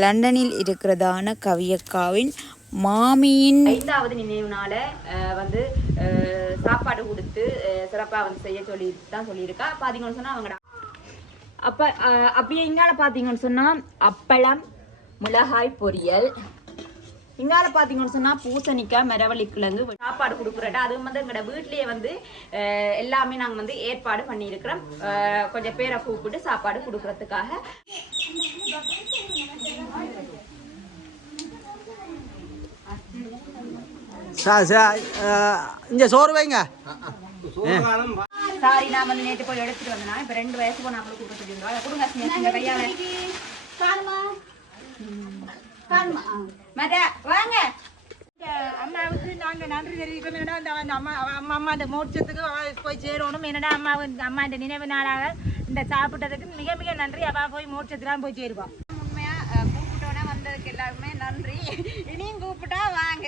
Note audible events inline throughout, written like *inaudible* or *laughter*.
லண்டனில் இருக்கிறதான கவியக்காவின் மாமியின் ஐந்தாவது நினைவுனால வந்து சாப்பாடு கொடுத்து சிறப்பாக வந்து செய்ய சொல்லி தான் சொல்லியிருக்கா. பார்த்தீங்கன்னு சொன்னால் அவங்க அப்போ அப்படியே இங்கால பார்த்தீங்கன்னு சொன்னால் அப்பளம் மிளகாய் பொரியல் இங்கால பாத்தீங்கன்னு சொன்னா பூசணிக்காய் மரவள்ளி கிழங்கு சாப்பாடு கொடுக்குறட்ட அதுவும் வந்து எங்களோட வீட்லயே வந்து எல்லாமே நாங்க வந்து ஏற்பாடு பண்ணியிருக்கிறோம். கொஞ்சம் பேரை கூப்பிட்டு சாப்பாடு கொடுக்கறதுக்காக. இங்க சோறு வைங்க. சாரி நான் வந்து நேற்று போய் எடுத்துட்டு வந்தேன். இப்ப ரெண்டு வயசு போய் நம்மளுக்கு கொடுக்க சொல்லியிருந்தோம் அதை கொடுங்க இந்த கையால. மத வாங்க. அம்மாவுக்கு நாங்க நன்றி தெரிவிக்கணும் என்னடா இந்த அந்த அம்மா அம்மா அம்மா இந்த மோட்சத்துக்கு போய் சேரணும். என்னடா அம்மா வந்து- அம்மா இந்த நினைவு நாளாக இந்த சாப்பிட்டதுக்கு மிக மிக நன்றி. அவ போய் மோட்சத்துலாம் போய் சேருவா. உண்மையா கூப்பிட்டோன்னே வந்ததுக்கு எல்லாருமே நன்றி. இனியும் கூப்பிட்டா வாங்க.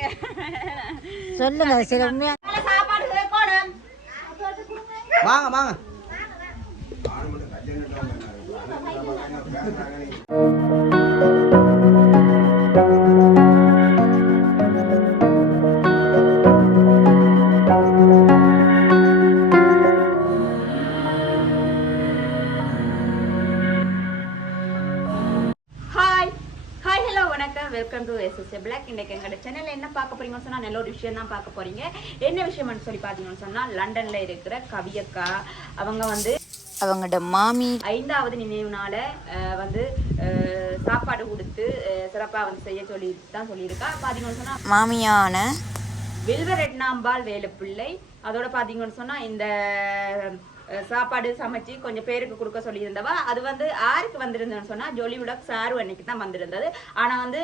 சொல்லுங்க சரி உண்மையா சாப்பாடு கேட்கணும் வாங்க வாங்க. Hi welcome to SSA blog இன்னைக்கு எங்களோட சேனல்ல என்ன பார்க்க போறீங்கன்னு சொன்னா நல்ல ஒரு விஷயம் தான் பார்க்க போறீங்க. என்ன விஷயம்னு சொல்லி பார்த்தீங்கன்னு சொன்னா லண்டன்ல இருக்கிற கவியக்கா. அவங்க வந்து அவங்களோட மாமி. ஐந்தாவது நினைவுனால அஹ், வந்து சாப்பாடு கொடுத்து அஹ், சிறப்பா வந்து செய்ய சொல்லி தான் சொல்லியிருக்கா. பாத்தீங்கன்னு சொன்னா மாமியான. வில்வர் எட்னாம்பால் வேலுப்பிள்ளை. அதோட பாத்தீங்கன்னு சொன்னா இந்த சாப்பாடு சமைச்சு கொஞ்சம் பேருக்கு கொடுக்க சொல்லியிருந்தவா. அது வந்து யாருக்கு வந்திருந்தேன்னு சொன்னா ஜொலி விடக் சாரு அன்னைக்கு தான் வந்திருந்தது. ஆனா வந்து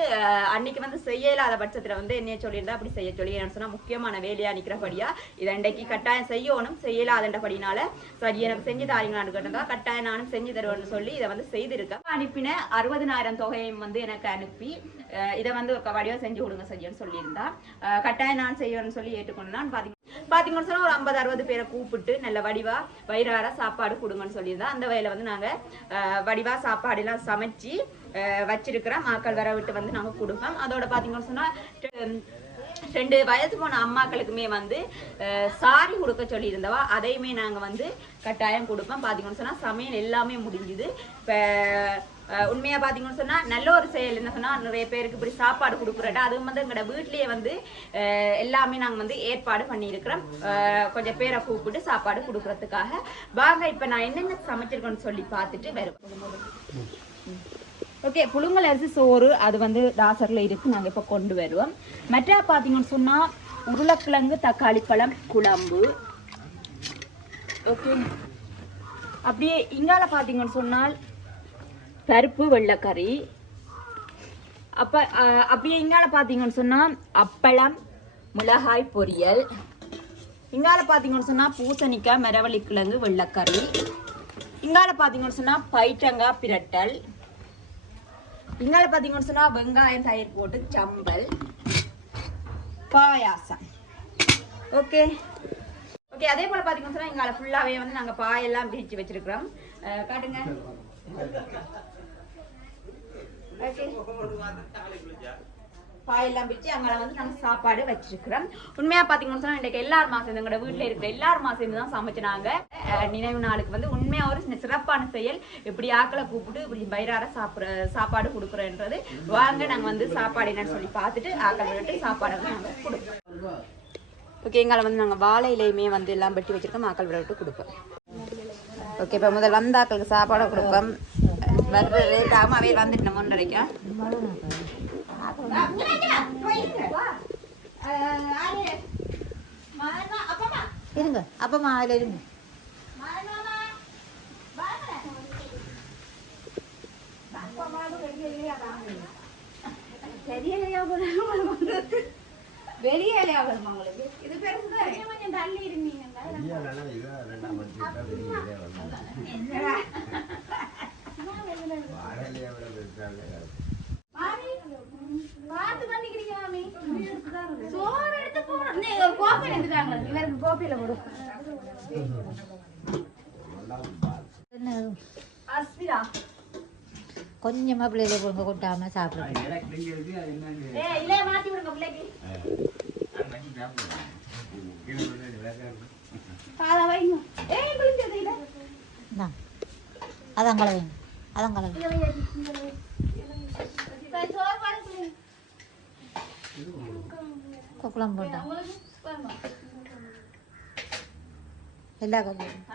அன்னைக்கு வந்து செய்ய இல்லாத பட்சத்துல வந்து என்ன சொல்லியிருந்தா அப்படி செய்ய சொல்லி சொன்னா முக்கியமான வேலையா நிக்கிறபடியா இதை அன்னைக்கு கட்டாயம் செய்யணும் செய்யலாதண்டபடினால சரி எனக்கு செஞ்சு தாரீங்களான்னு கேட்டதா கட்டாயம் நானும் செஞ்சு தருவேன்னு சொல்லி இதை வந்து செய்திருக்கேன். அனுப்பின அறுபதனாயிரம் தொகையும் வந்து எனக்கு அனுப்பி இதை வந்து ஒரு வடிவா செஞ்சு கொடுங்க செய்யன்னு சொல்லியிருந்தா. கட்டாயம் நான் செய்வேன்னு சொல்லி ஏற்றுக்கொண்டான். பாத்தீங்கன்னா பாத்தீங்கன்னு சொன்னா ஒரு ஐம்பது அறுபது பேரை கூப்பிட்டு நல்ல வடிவா வயிறார சாப்பாடு கொடுங்கன்னு சொல்லியிருந்தோம் அந்த வகையில் வந்து நாங்கள் வடிவாக சாப்பாடுலாம் சமைச்சு வச்சிருக்கிறோம் மாக்கள் வர விட்டு வந்து நாங்கள் கொடுப்போம். அதோட பார்த்தீங்கன்னு சொன்னால் ரெண்டு வயசு போன அம்மாக்களுக்குமே வந்து சாரி கொடுக்க சொல்லியிருந்தவா அதையுமே நாங்கள் வந்து கட்டாயம் கொடுப்போம். பார்த்தீங்கன்னு சொன்னால் சமையல் எல்லாமே முடிஞ்சுது. இப்போ உண்மையா பாத்தீங்கன்னு சொன்னா நல்ல ஒரு செயல் என்ன சொன்னா நிறைய பேருக்கு இப்படி சாப்பாடு கொடுக்குறட்ட அதுவும் வந்து எங்களோட வீட்லயே வந்து எல்லாமே நாங்க வந்து ஏற்பாடு பண்ணியிருக்கிறோம். கொஞ்சம் பேரை கூப்பிட்டு சாப்பாடு கொடுக்கறதுக்காக. வாங்க இப்ப நான் என்னென்ன சமைச்சிருக்கேன்னு சொல்லி பார்த்துட்டு வருவோம். ஓகே புழுங்கல் அரிசி சோறு அது வந்து டாசரில் இருக்கு. நாங்கள் இப்போ கொண்டு வருவோம். மற்ற பார்த்தீங்கன்னு சொன்னால் உருளைக்கிழங்கு தக்காளி பழம் குழம்பு. ஓகே. அப்படியே இங்கால பார்த்தீங்கன்னு சொன்னால் பருப்பு வெள்ளைக்கறி. அப்போ அப்படியே இங்கால பார்த்தீங்கன்னு சொன்னால் அப்பளம் மிளகாய் பொரியல். இங்கால பார்த்தீங்கன்னு சொன்னால் பூசணிக்காய் மரவள்ளி கிழங்கு வெள்ளைக்கறி. இங்கால பார்த்தீங்கன்னு சொன்னால் பைட்டங்காய் பிரட்டல். இங்கால பார்த்தீங்கன்னு சொன்னால் வெங்காயம் தயிர் போட்டு சம்பல். பாயாசம். ஓகே? ஓகே அதே போல் பார்த்தீங்கன்னு சொன்னால் எங்களை ஃபுல்லாகவே வந்து நாங்கள் பாயெல்லாம் பிரிச்சு வச்சிருக்கிறோம். காட்டுங்க. *laughs* பாயெல்லாம் பிரிச்சு அங்கே வந்து நாங்க சாப்பாடு வச்சிருக்கிறோம். உண்மையா பாத்தீங்கன்னு சொன்னா இன்றைக்கு எல்லாரும் மாசம் எங்களோட வீட்டுல இருக்கிற எல்லாரும் மாசம் தான் சமைச்சினாங்க. நினைவு நாளுக்கு வந்து உண்மையா ஒரு சிறப்பான செயல். இப்படி ஆக்களை கூப்பிட்டு இப்படி வயிறார சாப்பிட்ற சாப்பாடு கொடுக்குறோன்றது. வாங்க நாங்க வந்து சாப்பாடு என்னன்னு சொல்லி பார்த்துட்டு ஆக்கள் விட்டு சாப்பாடை வந்து நாங்க கொடுப்போம். ஓகே எங்களை வந்து நாங்க வாழை இலையுமே வந்து எல்லாம் வெட்டி வச்சிருக்கோம். ஆக்கள் விட விட்டு கொடுப்போம். ஓகே இப்போ முதல் வந்த ஆக்களுக்கு சாப்பாடை கொடுப்போம். வருது லேட் ஆகும் அவையில் வந்துட்டு நம்ம ஒன்றரைக்கும் இருங்க. அப்பமா அதில் இருங்க. வெளியே வருமா உங்களுக்கு இது பெருசுதான் கொஞ்சம் தள்ளி இருந்தீங்க கோப்பையில கொஞ்சமாக பிள்ளைகளை கொடுங்க கொட்டாம சாப்பிடுங்க. அதான் கலவைங்க அதான் கலவை கொக்குளம் போட்டா. எல்லா கலவையும்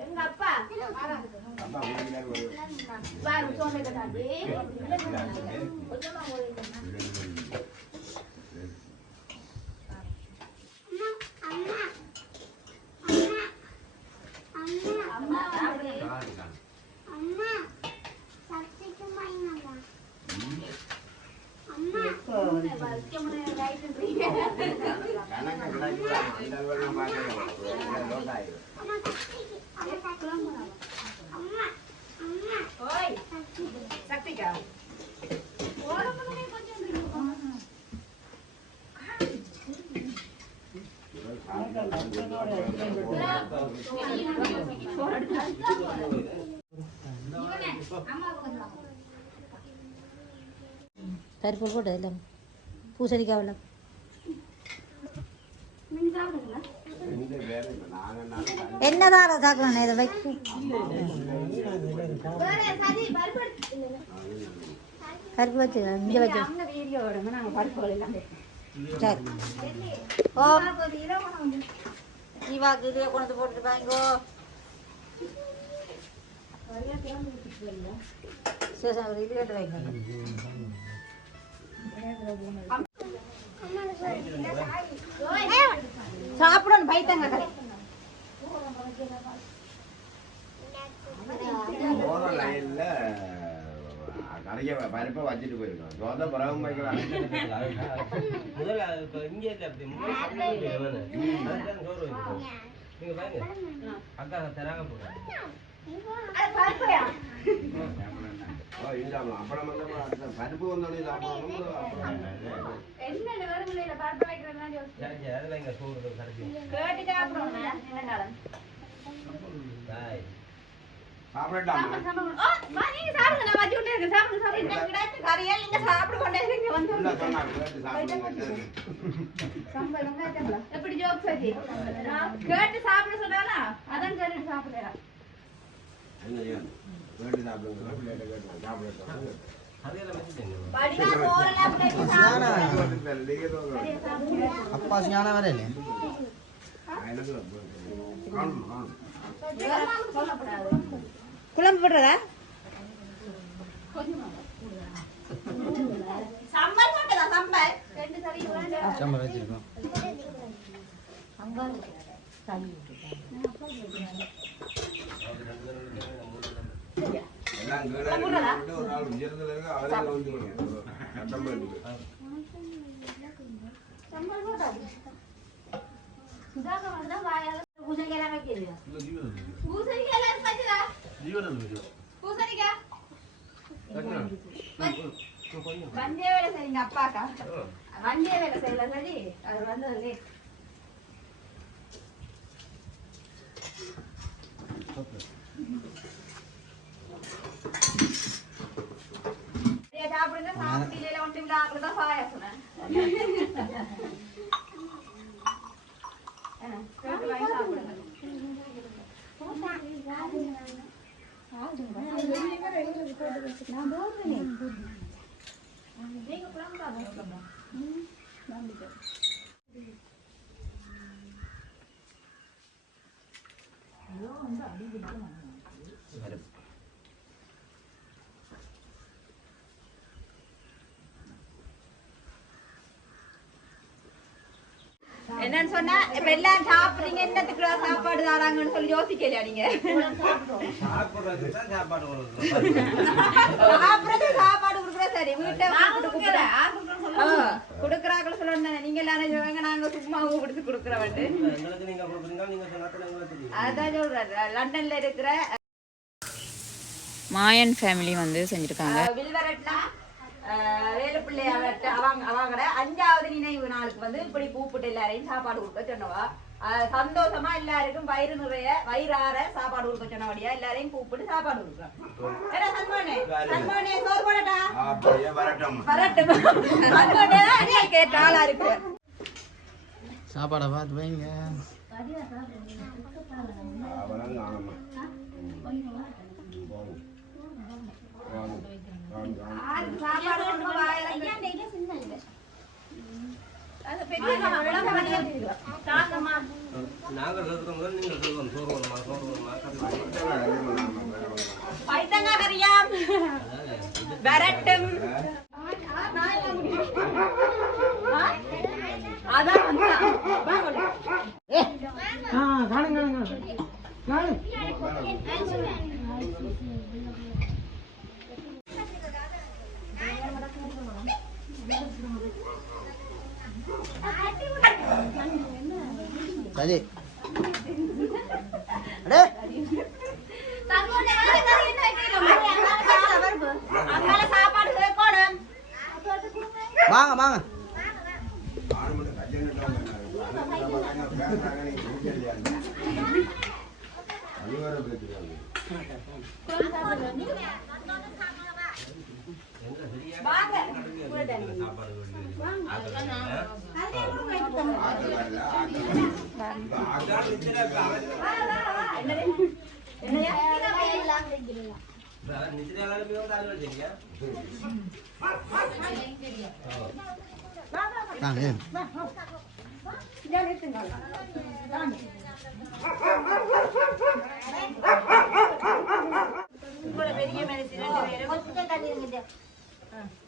எங்க அப்பா சோறு கட்டாடி அம்மா அப்படி போட்டு எல்லாம் பூசணிக்காய் வெள்ளம் என்னதான் தாக்கலாம் இதை வைக்கும் கருப்பு வச்சு இங்கே வச்சு சரி ஓ ஜீவாக்கு இதில் கொண்டு வந்து போட்டு வாங்கோ சரி இதில் வைங்க சாப்பிடணும் பைத்தங்க கடைக்க பருப்பை வச்சுட்டு போயிருக்கோம். சொந்த பிறகு வைக்கலாம் முதல்ல இங்க. நீங்க பாருங்க. அக்கா தராங்க போறேன் ஓ இல்லாம அப்புறம் வந்து அடுத்த பருப்பு வந்தோடனே சாப்பிடணும் அப்புறம் என்ன பருப்பு இங்க சோறு கேட்டு சாப்பிடணும் சாப்பிட சொன்னா கேட்டு சாப்பிடுங்க எப்படி ஜோக் சஜி கேட்டு சாப்பிட சொன்னாலா அதான் கேட்டு சாப்பிடலாம் என்ன செய்யணும் கேட்டு சாப்பிடுங்க பிள்ளைகிட்ட கேட்டு சாப்பிடட்டும் அப்பா ஞானம் வரல குழம்பு போடுறதா? சம்பல் போட்டதா சம்பல் ரெண்டு சரி வேண்டாம் வச்சிருக்கோம் எல்லாம் கீழே விட்டு ஒரு ஆள் உயரத்துல இருக்கு அவரே வந்து சட்டம் பண்ணிட்டு சம்பல் போட்டாது சுதாக வந்து வாயால பூசணிக்காய் வைக்கிறது. பூசணிக்காய் எல்லாம் பச்சதா பூசணிக்காய் வண்டிய வேலை செய்யுங்க அப்பாக்கா. வண்டிய வேலை செய்யல சரி. அது வந்தது சாப்பிட்டு ஒன்று விழாக்குள்ள தான் பாயாசம் கேட்டு வாங்கி சாப்பிடுங்க என்னன்னு சொன்னா இப்ப எல்லாம் சாப்பிடுறீங்க என்னத்துக்கு சாப்பாடு தாராங்கன்னு சொல்லி யோசிக்கலையா நீங்க? சாப்பாடு கொடுக்குறோம் சாப்பிடுறது சாப்பாடு குடுக்குற சரி வீட்டை குடுக்குறாங்க சொல்லணும் நீங்க எல்லாரும் சொல்லுவாங்க நாங்க சும்மா பிடிச்சு தெரியும். அதான் சொல்றாரு. லண்டன்ல இருக்கிற மாயன் ஃபேமிலி வந்து செஞ்சுருக்காங்க. வேலுப்பிள்ளை அவர்கிட்ட அவங்க அவங்கள அஞ்சாவது நினைவு நாளுக்கு வந்து இப்படி கூப்பிட்டு எல்லாரையும் சாப்பாடு கொடுக்க சொன்னவா. சந்தோஷமா எல்லாருக்கும் வயிறு நிறைய வயிறார சாப்பாடு கொடுக்க சொன்னபடியா எல்லாரையும் கூப்பிட்டு சாப்பாடு கொடுக்குறோம். சன்மானே சன்மானே சோறு போடட்டா? வரட்டும். சன்மானே இருக்கு. சாப்பாடை பார்த்து வைங்க. அவனும் நாங்கள் இருக்கிறோம் நீங்கள் சொல்லுவோம் சோறு வேணுமா சோறு வேணுமா கறி வரட்டும் அதான் வந்தான். காணுங்க காணுங்க சரி அடே அங்கால சாப்பாடு கேட்கணும் வாங்க வாங்க வாங்க சாப்பாடு வேண்டியது. அதான் நிச்சயம் எல்லாரும் மிகவும் தாழ்வு பெரிய மனுஷன் ரெண்டு பேரும்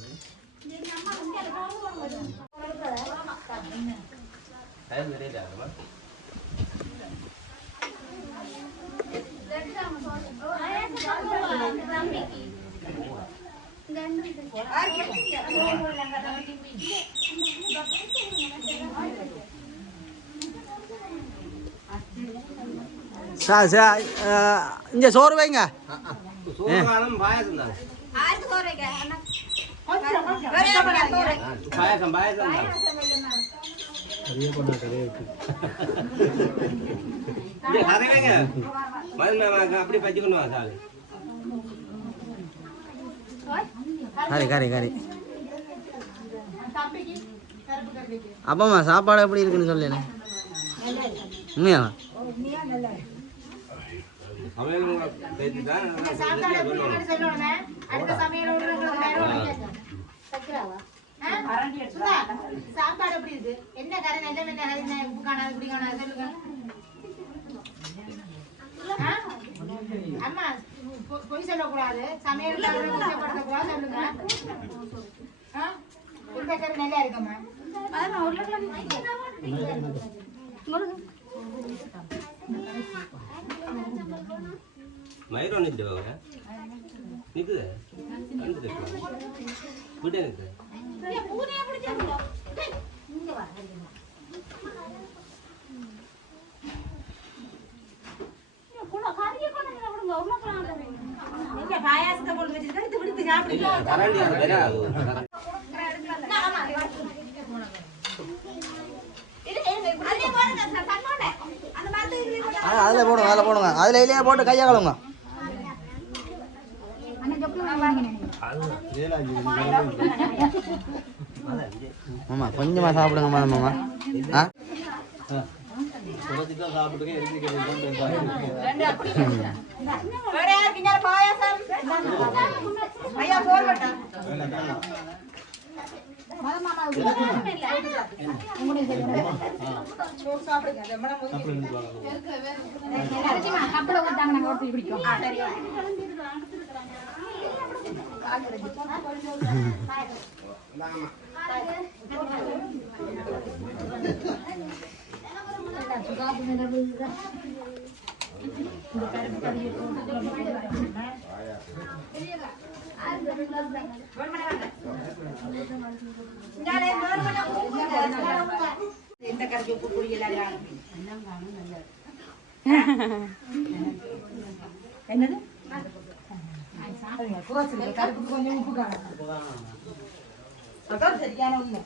தள்ளி இருங்கம்மா. நெல்லு. தம்பி எவ்வளவு வேலை வச்சாச்சா சாமி டைம் தெரியுதாங்கம்மா? சா சா இங்கே சோறு வைங்க சோறு காணும், பாயாசம் தாங்க. ஆருக்கு சோறு வைக்க பாயசம் பாயசம் அப்படி இங்க கறி வைங்க. மதுமை வாங்க, அப்படியே பஜ்ஜி சாலு. கறி கறி கறி அப்பம்மா சாப்பாடு எப்படி இருக்குன்னு சொல்லல உண்மையா சமையல் சாப்பாடு எப்படி இருக்கு? என்ன கரை நல்ல என்ன என்ன உப்பு காணாது இப்படி காணாது சொல்லுங்க? அம்மா பொய் சொல்லக்கூடாது. சமையல் குற்றப்படுத்தக்கூடாது சொல்லுங்க. ஆ? இந்த கரை நல்லா இருக்கும்மா மயிரம் நின்று நிக்குது விட்டு பாயாசத்தை கொண்டு இது விடுத்து சாப்பிடுங்க அது அதில் போடுங்க அதில் போடுங்க அதில் இல்லையா போட்டு கையை கழுவுங்க மாமா கொஞ்சமா சாப்பிடுங்க மாமா மாமா. ஆ? சாப்பிடுங்க. இந்த கருப்பு புரியல என்னது என்னது குறைச்சிருக்க கருப்புக்கு கொஞ்சம் உப்பு காணும் சரியான உண்மை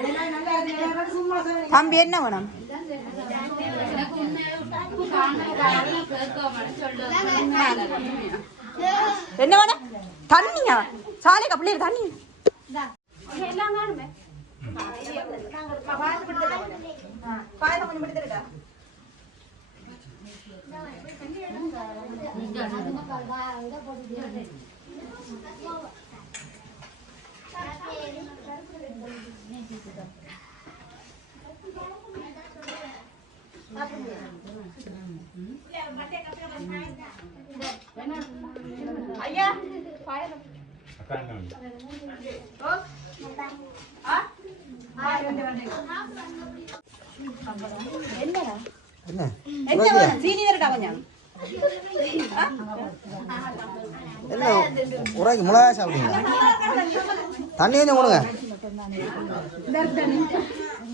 எல்லாம் தம்பி என்ன வேணும்? என்ன வேணும்? தண்ணியா? சாலைக்கு அப்படி தண்ணி. பாயசம் கொஞ்சம் பிடித்திருக்கா ஐயா என்ன? என்ன? தரட்டா கொஞ்சம் என்ன? உரைக்கு மிளகா சாப்பிட்டீங்களா தண்ணி கொஞ்சம் கொடுங்க.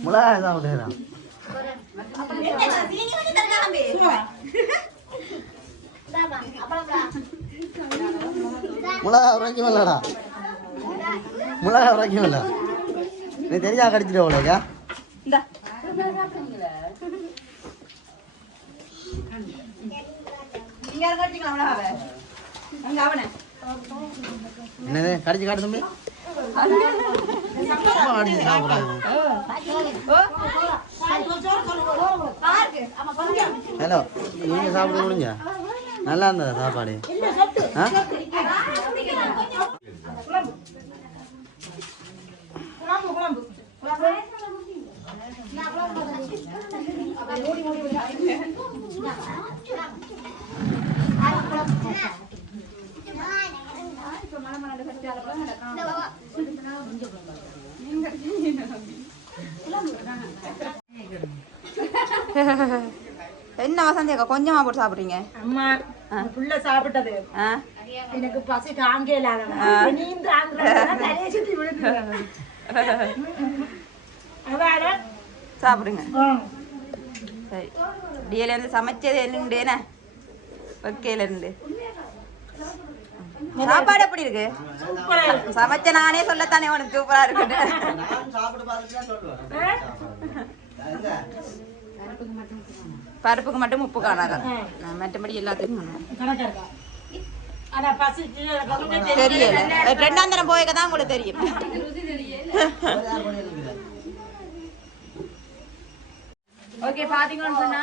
மிளகா சாப்பிட்டீங்களா மிளகா உரைக்கும் இல்லடா மிளகா உரைக்கும் இல்லை நீ தெரிஞ்சா கடிச்சிட்டு அவ்வளோக்கா இந்த. நீங்க யாரும் கட்டிக்கலாம் அவ்வளோ அங்க அவனை என்னது? கடிச்சு காட்டு தம்பி. ஹலோ நீங்கள் சாப்பிட முடிஞ்சா நல்லா இருந்ததா சாப்பாடு? குழம்பு. *laughs* என்ன வசந்தி அக்கா? கொஞ்சமா போட்டு சாப்பிடுறீங்க? அம்மா புள்ள சாப்பிட்டது. எனக்கு பசி தாங்க இல்லாத *laughs* சாப்பிடுங்க. சரி. டிஎல இருந்து சமைச்சது என்னண்டேன வைக்கையில இருந்து சாப்பாடு எப்படி இருக்கு? இருக்கு. சமைச்ச நானே சொல்லத்தானே உனக்கு சூப்பரா சொல்லுவேன் பருப்புக்கு மட்டும் உப்பு காணாத. மற்றபடி எல்லாத்துக்கும் இருக்கா? தெரியல. ரெண்டாம் தரம் போய்க்க தான் உங்களுக்கு தெரியும். ஓகே பாத்தீங்கன்னு சொன்னா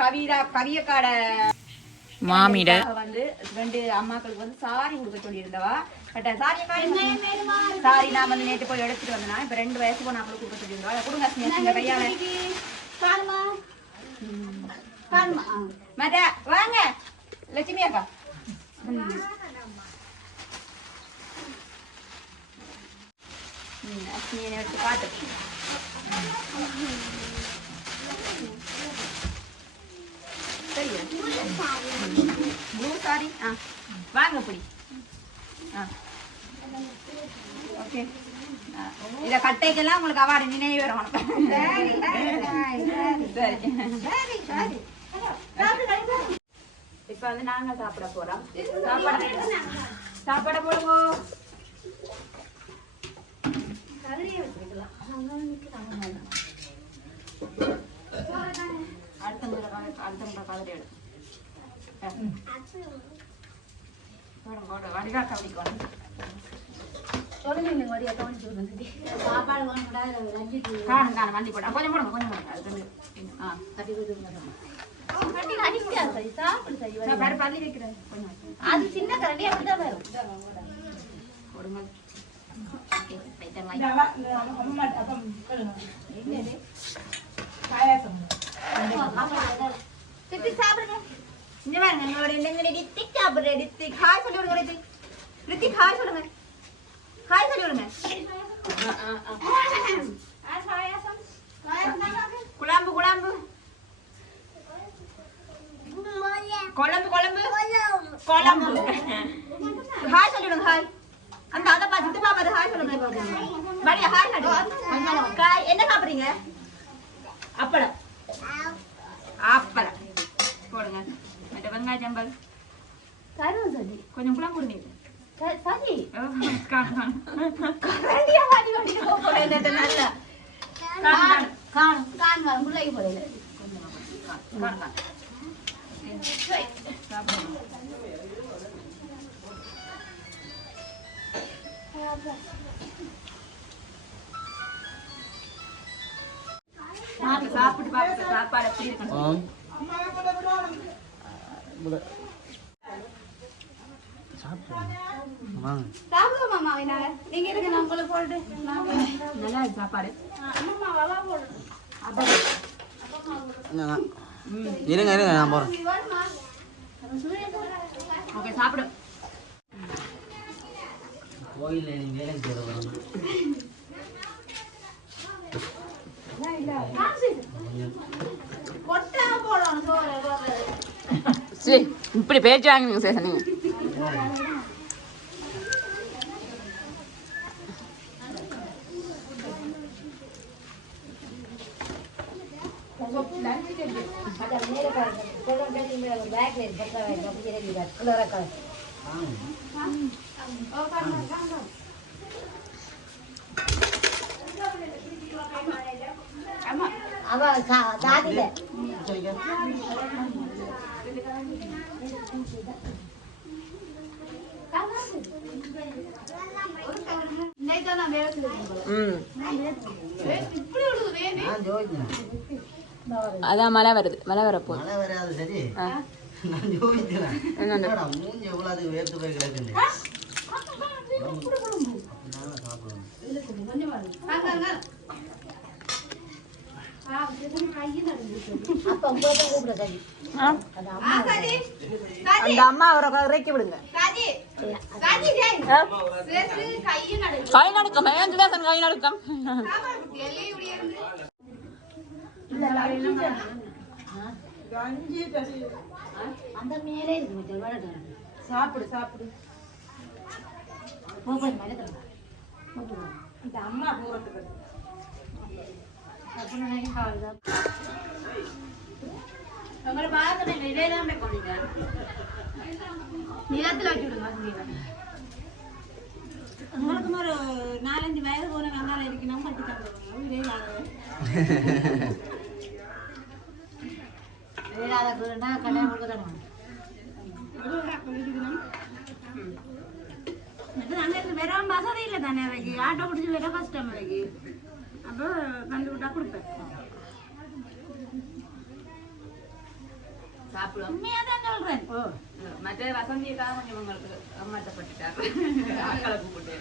கவிதா கவியக்காட மாமிட. வந்து ரெண்டு அம்மாக்களுக்கு வந்து சாரி கொடுக்க சொல்லியிருந்தவா. பட் சாரி சாரி நான் வந்து நேற்று போய் எடுத்துட்டு வந்தேனா இப்ப ரெண்டு வயசு போனாக்களுக்கு கொடுக்க சொல்லியிருந்தவா அதை கொடுங்க கையால. மத வாங்க. லட்சுமி அக்கா. எடுத்து காட்டு சரியா? ப்ளூ சாரி. ஆ. வாங்க பிடி ஆ. ஓகே. இத கட்டைக்கெல்லாம் உங்களுக்கு அவார்டு நினைவு வரும் சரி. இப்ப வந்து நாங்க சாப்பிட போறோம். சாப்பாடு சாப்பாட போடுங்க. அடுத்த முறை கா- அடுத்த முறை கதறி எடு போடு, போடு, வடிவா கவனிக்கணும். காணும், காணும், வண்டி போடு. கொஞ்சம் போடுங்க, கொஞ்சம் போடுங்க. அது ஆ. வைக்கிறேன். ஓகே, ரைட்டா, வாங்கி. இந்த அவ- என்னது? பாயாசம் இங்க பாருங்க, எங்களோட சாப்பிடுற ரித்திக். ஹாய் சொல்லி விடுங்க, ரித்திக். ரித்திக், ஹாய் சொல்லுங்க. ஹாய் சொல்லி விடுங்க. குழம்பு குழம்பு குழம்பு குழம்பு குழம்பு ஹாய் சொல்லிடுங்க ஹாய் அந்த அதை பார்த்துட்டு பாப்பா ஹாய் சொல்லுங்க மரியா ஹாய் காய் என்ன சாப்பிடுறீங்க அப்பளம் அப்பளம் போடுங்க மற்ற வெங்காய ஜம்பல் கொஞ்சம் குழம்பு போடுங்க ஓ, காண், காண். கரண்டியா வாடி வாடி இந்த நல்ல. காண், காண். காண், காண். சாப்பிடுங்க. சாப்பிட்டு பாப்பா சாப்பாடு எப்படி இருக்கு இருங்க இருங்க நான் போறேன் ஓகே சாப்பிடு. கோயிலில் நீ வேலைக்கு சரி இப்படி பேச்சு வாங்குங்க சார் நீங்க ம் நான் ஜோதிச்சேன் அதான் மழை வருது. மழை வரப்போகுது. மழை வராது சரி. நான் என்னண்டு? என்னடா, மூஞ்சி எவ்வளோ அதுக்கு வேர்த்து போய் கிடக்குது? நல்லா சாப்பிடுவேன்? அந்த அம்மா அவரை இறக்கி விடுங்க. ஆ? கை நடுக்கம் சுதாசன் கை நடுக்கம். சாப்பிடு சாப்பிடு. இந்த அம்மா போறதுக்கு உங்களை பார்க்கணும் இதே வச்சு விடுங்க உங்களுக்கு ஒரு நாலஞ்சு வயது போன வெங்காயம் இருக்கணும் கட்டி தந்துடுவோம் இதே காலம் அங்க இருந்து வெறும் வசதி இல்லை தானே எனக்கு ஆட்டோ பிடிச்சி வெறும் கஷ்டம் எனக்கு அப்போ கண்டு விட்டா கொடுப்பேன் உண்மையா தான் சொல்றேன் மற்ற வசந்தியக்காக கொஞ்சம் உங்களுக்கு அம்மாட்டப்பட்டுட்டார் ஆக்களை கூப்பிட்டு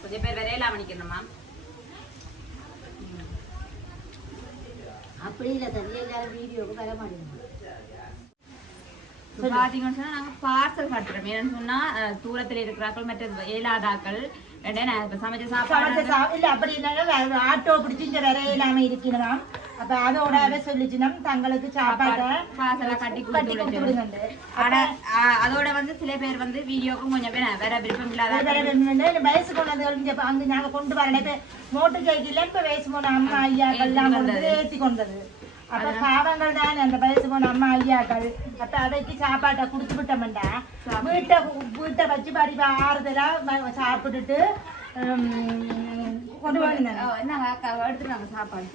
கொஞ்சம் பேர் விரையலாம் பண்ணிக்கணுமா அப்படி இல்லை எல்லாரும் வீடியோவுக்கு வர மாட்டேங்குது இப்ப பாத்தீங்கன்னு சொன்னா நாங்க பார்சல் கட்டுறோம். ஏன்னு சொன்னா அஹ், தூரத்துல இருக்கிறாக்கள் மற்ற ஏலாதாக்கள் சமைச்ச சாப்பாடு இல்ல அப்படி இல்லைன்னா ஆட்டோ பிடிச்சி இங்க வர இல்லாம இருக்கணும். அப்ப அதோட சொல்லிச்சுனா தங்களுக்கு சாப்பாட்டை பார்சலா கட்டி கட்டி கொடுத்து கொடுத்து விடுங்க. விடுங்க. ஆனா அஹ், அதோட வந்து சில பேர் வந்து வீடியோக்கும் கொஞ்சம் பேர் வேற விருப்பம் இல்லாத வயசு கொண்டது இங்க இப்ப அங்க நாங்க கொண்டு வரல. இப்ப மோட்டர் சைக்கிள்ல இப்ப வயசு போன அம்மா ஐயாக்கள் எல்லாம் கொண்டு ஏத்தி கொண்டது. அப்ப பாவங்கள் தானே அந்த வயசு போன அம்மா ஐயாக்கள். அப்ப அவைக்கு சாப்பாட்டை குடுத்து விட்டோம்டா. வீட்டை வீட்டை வச்சு படி ஆறுதலா சாப்பிட்டுட்டு கொண்டு வந்து அஹ், என்னங்க அக்கா எடுத்துட்டு வாங்க சாப்பாடு.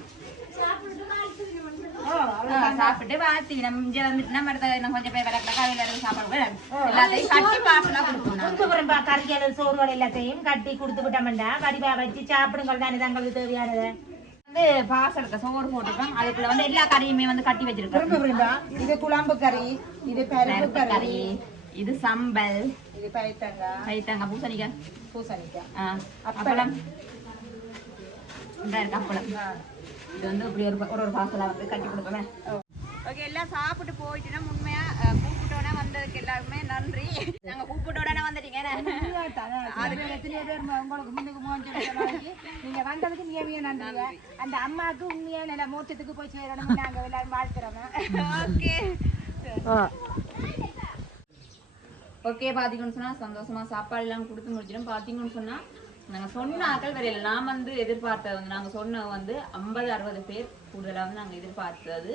சாப்பிட்டு வாழ்த்தி நம்ம இங்க வந்துட்டு நம்ம இடத்துல கொஞ்சம் பேர் விளக்கல சாப்பாடு எல்லாத்தையும் கட்டி சோறுகள் எல்லாத்தையும் கொடுத்து விட்டோம்டா. வடிவா வச்சு சாப்பிடுங்கள் தானே தங்களுக்கு தேவையானது. வந்து பார்சலுக்கு சோறு போட்டுருக்கோம் அதுக்குள்ள வந்து எல்லா கறியுமே வந்து கட்டி வச்சிருக்கோம் இது குழம்பு கறி இது பருப்பு கறி இது சம்பல் இது பைத்தங்காய் கைத்தாங்க பூசணிக்காய். பூசணிக்காய். அப்பளம். இந்த இருக்கு அப்பளம். இது வந்து இப்படி ஒரு ஒரு பாசலா வந்து கட்டி கொடுப்பேன் ஓகே எல்லாம் சாப்பிட்டு போயிட்டுனா வந்து வந்ததுக்கு எல்லாருமே நன்றி. நாங்க கூப்பிட்ட உடனே வந்துட்டீங்க எத்தனையோ பேர் உங்களுக்கு முன்னுக்கு. நீங்க வந்ததுக்கு மிக மிக நன்றி. அந்த அம்மாவுக்கு உண்மையா நல்ல மோட்சத்துக்கு போய் சேரணும் நாங்க எல்லாரும் வாழ்த்துறோம். ஓகே. ஓகே பாத்தீங்கன்னு சொன்னா சந்தோஷமா சாப்பாடு எல்லாம் கொடுத்து முடிச்சிடும் பாத்தீங்கன்னு சொன்னா நாங்க சொன்ன ஆட்கள் வரையில நான் வந்து எதிர்பார்த்தது வந்து நாங்க சொன்ன வந்து ஐம்பது அறுபது பேர் கூடுதலா வந்து நாங்க எதிர்பார்த்தது.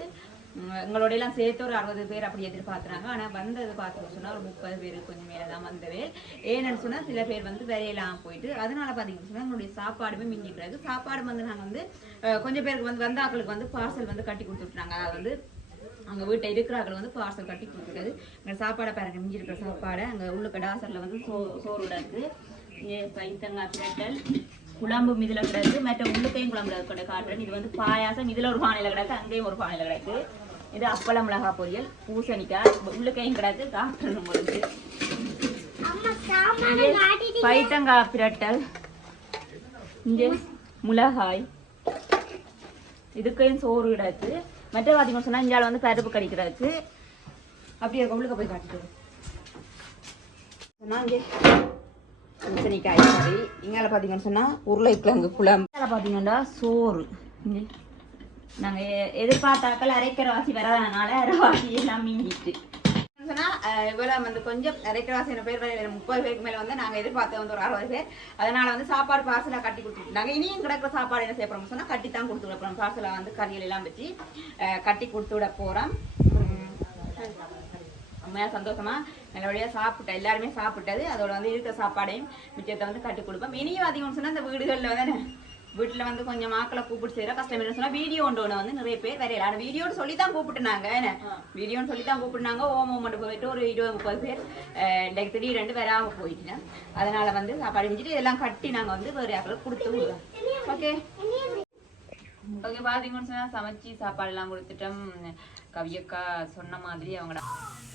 எங்களோட எல்லாம் சேர்த்து ஒரு அறுபது பேர் அப்படி எதிர்பார்த்துறாங்க ஆனால் வந்தது பார்த்துக்க சொன்னால் ஒரு முப்பது பேர் கொஞ்சம் மேலே தான் வந்தவே ஏன்னு சொன்னால் சில பேர் வந்து வேலையெல்லாம் போயிட்டு அதனால பார்த்தீங்கன்னு சொன்னால் எங்களுடைய சாப்பாடுமே மிஞ்சிக்கிறாரு சாப்பாடு வந்து நாங்கள் வந்து கொஞ்சம் பேருக்கு வந்து வந்தாக்களுக்கு வந்து பார்சல் வந்து கட்டி கொடுத்துட்றாங்க அதாவது வந்து அங்கே வீட்டை இருக்கிறார்கள் வந்து பார்சல் கட்டி கொடுத்துருக்காது அங்கே சாப்பாடை பாருங்க மிஞ்சி இருக்கிற சாப்பாடை. அங்கே உள்ள கடாசரில் வந்து சோ சோறு இருக்குது ஏ பைத்தங்காய் பிரட்டல் குழம்பு இதில் கிடக்கு. மற்ற உள்ளத்தையும் குழம்புல கொண்டு காட்டுறேன். இது வந்து பாயாசம். இதில் ஒரு பானையில் கிடக்கு அங்கேயும் ஒரு பானையில் கிடக்கு. இது அப்பளம் மிளகா பொரியல். பூசணிக்காய். உள்ளுக்கையும் கிடக்கு உங்களுக்கு. இங்கே பைத்தங்காய் பிரட்டல். இங்கே மிளகாய். இதுக்கும் சோறு கிடக்கு. மற்ற பார்த்தீங்கன்னு சொன்னா இஞ்சால வந்து பருப்பு கடிக்கிறதுக்கு அப்படியே இருக்க உள்ளுக்க போய் காட்டிட்டு சொன்னா இங்கே பூசணிக்காய் கறி. இங்கால பார்த்தீங்கன்னு சொன்னா உருளைக்கிழங்கு குழம்பு பார்த்தீங்கன்னா சோறு. இங்கே நாங்க எதிர்பார்த்தாக்கள் அரைக்கிற வாசி வராதனால அரைவாசி எல்லாம் மீங்கிட்டு சொன்னா இவ்வளவு வந்து கொஞ்சம் அரைக்கவாசின பேர் வரை முப்பது பேருக்கு மேல வந்து நாங்க எதிர்பார்த்த வந்து ஒரு அறுபது பேர். அதனால வந்து சாப்பாடு பார்சலா கட்டி கொடுத்துட்டாங்க இனியும் கிடக்கிற சாப்பாடு என்ன செய்ய போறோம் சொன்னா கட்டி தான் கொடுத்து விட போறோம் பார்சலா வந்து கறிகள் எல்லாம் வச்சு அஹ், கட்டி கொடுத்து விட போறோம். உம், உண்மையா சந்தோஷமா நல்லபடியா சாப்பிட்ட எல்லாருமே சாப்பிட்டது. அதோட வந்து இருக்கிற சாப்பாடையும் மிச்சத்தை வந்து கட்டி கொடுப்போம். இனியும் அதிகம் சொன்னா அந்த வீடுகள்ல வந்து வீட்டுல வந்து கொஞ்சம் மாக்களை கூப்பிட்டு செய்யற கஷ்டம் என்ன சொன்னா வீடியோ ஒன்று ஒன்று வந்து நிறைய பேர் வரையல ஆனா வீடியோன்னு சொல்லி தான் கூப்பிட்டுனாங்க. என்ன? வீடியோன்னு சொல்லி தான் கூப்பிட்டுனாங்க. ஓம் ஓம் மட்டும் போயிட்டு ஒரு இருபது முப்பது பேர் லைக் திடீர் ரெண்டு வராம போயிட்டேன். அதனால வந்து சாப்பாடு செஞ்சுட்டு இதெல்லாம் கட்டி நாங்க வந்து வேறு யாருக்கும் கொடுத்து விடுவோம் ஓகே ஓகே பாத்தீங்கன்னு சொன்னா சமைச்சு சாப்பாடு எல்லாம் கொடுத்துட்டோம். கவியக்கா சொன்ன மாதிரி அவங்களோட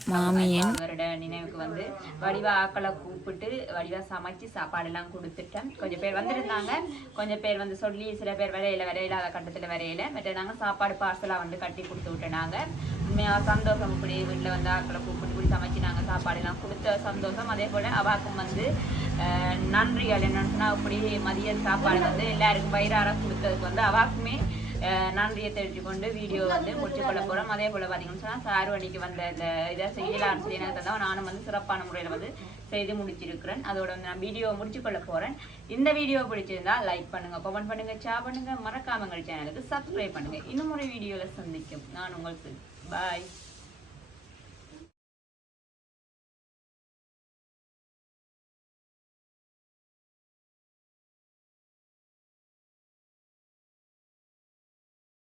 மாமியன் அவரோட நினைவுக்கு வந்து வடிவா ஆக்களை கூப்பிட்டு வடிவா சமைச்சு சாப்பாடு எல்லாம் கொடுத்துட்டேன். கொஞ்சம் பேர் வந்திருந்தாங்க. கொஞ்சம் பேர் வந்து சொல்லி சில பேர் வரையில வரையில கட்டத்துல வரையில. மற்ற நாங்க சாப்பாடு பார்சலா வந்து கட்டி கொடுத்து விட்டுனாங்க. உண்மையா சந்தோஷம் இப்படி வீட்டுல வந்து ஆக்களை கூப்பிட்டு இப்படி சமைச்சு நாங்க சாப்பாடு எல்லாம் கொடுத்த சந்தோஷம். அதே போல அவாக்கும் வந்து அஹ், நன்றிகள் என்னன்னு சொன்னா இப்படி மதிய சாப்பாடு வந்து எல்லாருக்கும் வயிறார கொடுத்ததுக்கு வந்து அவாக்குமே நன்றியை தெரிஞ்சு கொண்டு வீடியோ வந்து முடிச்சுக்கொள்ள போறோம். அதே போல பாத்தீங்கன்னு சொன்னா அன்னைக்கு வந்த இந்த இதை செய்யலாம் செய்யணும் எனக்கு நானும் வந்து சிறப்பான முறையில வந்து செய்து முடிச்சிருக்கிறேன். அதோட வந்து நான் வீடியோ முடிச்சுக்கொள்ள போறேன். இந்த வீடியோ பிடிச்சிருந்தா லைக் பண்ணுங்க கமெண்ட் பண்ணுங்க ஷேர் பண்ணுங்க. மறக்காம எங்கள் சேனலுக்கு சப்ஸ்கிரைப் பண்ணுங்க. இன்னும் ஒரு வீடியோல சந்திக்கும். நான் உங்களுக்கு பாய்